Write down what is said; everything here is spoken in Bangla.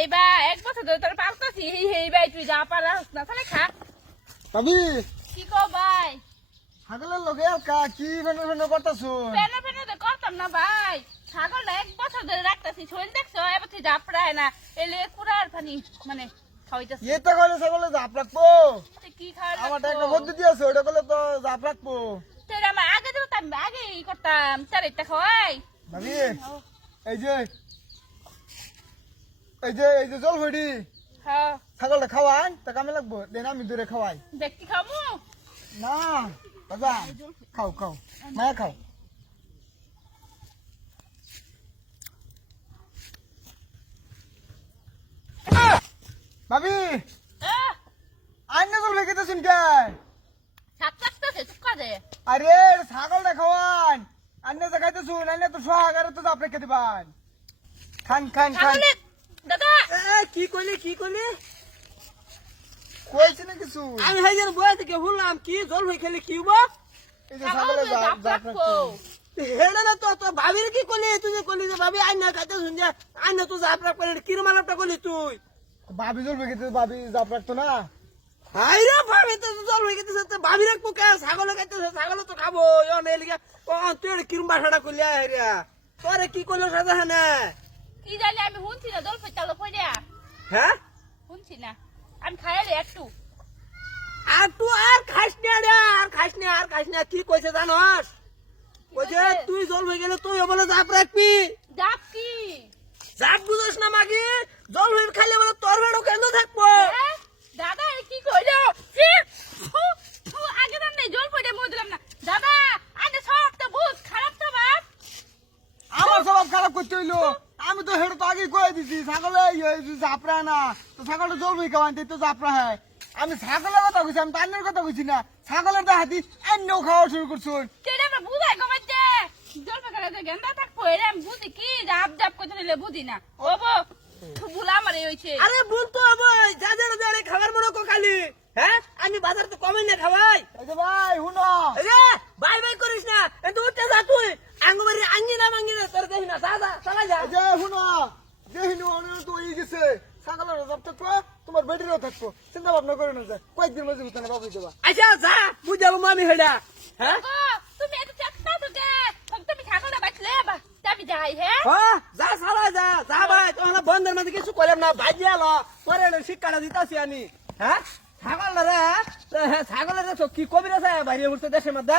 এইবা এক বছর ধরে তোর পালতাছি এই ভাই তুই যা পারাস না তাহলে খা ভাবি কি কও ভাই ছাগলের লগে কি ফেনো ফেনো করতেছো? পেনে পেনে তো করতাম না ভাই ছাগল এক বছর ধরে রাখতাছি শরীর দেখছো এবার তুই যা পারায় না এলে কুড়ার পানি মানে খাওয়াইতাছি এটা কইলে ছাগলে জাপ রাখবো। কি খাওয়া আমার একটা পদ্ধতি আছে, ওটা কইলে তো জাপ রাখবো। তোর আমার আগে দিতাম আগে ই করতাম চার একটা খাওয়াই ভাবি এই যে জল হইডি হ্যাঁ ছাগলটা খাওয়ান তা কামে লাগবো, দেন আমি দূরে খাওয়াই। দেখতে খামু না বাবা খাও খাও মায়া খাও। ভাবি আইনা জল ভেঙে শুনকে সাত চারটাছে চুপ করে আরে ছাগলটা খাওয়ান আন্না তো খাইতে শুন, আন্না তো সোহাগারে তো জাপ রেখে দিবান। খান খান খান। দাদা কি কইলি কইছে না কিছু? আমি হাইজার বয়া থেকে শুনলাম কি জল হয়ে খেলে কি হবো এই যে ছাগলে জাপ রাখছে। হেডে না তো ভাবির কি কইলি তুই যে কইলি যে ভাবি আইনা খাইতে শুন যে আইনা তো জাপ রাখ করে কি মালাপটা কইলি তুই ভাবি জল ভেঙে ভাবি জাপ রাখতো না। হাইরে ভাবি তো জল হয়ে গেছে তো ভাবি রাখবো কে ছাগলে খাইতে ছাগলে তো খাবো ইয়ন এলিগা তুই কিরম বাসাটা কইলি হাইরা তোরে কি কইলো সাজা হানে কি জানি আমি শুনছি না দল ফেটালো ফেড়িয়া হ্যাঁ শুনছি না আমি খাইলে একটু আর তুই আর খাইস না রে আর খাইস না কি কইছে জানোস কইছে তুই জল হয়ে গেলে তুই বলে জাপ রাখবি ডাব কি জাপ বুঝোস না মাগি জল হয়ে খাইলে বলে তোর বেড়ো কেন থাকবো হ্যাঁ? দাদা এ কি কইলো ছি, ফু, ফু, আগে তো নেই জল ফেটে মুখ দিলাম না দাদা আগে সব তো বুঝ খারাপ তো বাপ আমার স্বভাব খারাপ করতে হইলো, আমি তো হেঁটে তো আগে কয়ে দিছি ছাগলে জাপরা না, তো ছাগলটা জল ভেঙে খাওয়ান তো জাপরা হয়। আমি ছাগলের কথা কইছি, আমি তান্নের কথা কইছি না। ছাগলের তো হাতি অন্যও খাওয়া শুরু করছুন। কেডা আমরা বুঝাই কমাইতে জল ফেটালে গেন্দা থাকবো এরে আমি বুঝি কি ডাব ডাব করতে নিলে বুঝি না ও বো ভুলা আমারে হইছে আরে ভুল তো হবই যাদের যারে খাবার মনে কো খালি হ্যাঁ আমি বাজার তো কমই না খাওয়াই এই যে ভাই হুনো রে বাই বাই করিস না এত উঠতে যা তুই আঙ্গুবাড়ি আঙ্গি না তোর দেখি না যা চালা যা এই যে হুনো দেহিনি অনেক তো হয়ে গেছে, ছাগলের জাপ থাকবো তোমার বেটিরও থাকবো, চিন্তা ভাবনা করে না যায় কয়েকদিন মাঝে ভিতরে বাবু দেবা। আচ্ছা যা বুঝাবো আমি হেডা হ্যাঁ গো তুমি এত চেষ্টা তো দে তুমি ছাগলটা বাঁচলে বা যাবি যাই হ্যাঁ হ্যাঁ যা চালা যা ভাই তোমরা বন্ধের মধ্যে কিছু করলাম না বাজিয়া লো পরে শিক্ষাটা দিতাছি আমি হ্যাঁ ছাগল রে ছাগলের কি কবির আছে বাইরে উঠতে দেশের মধ্যে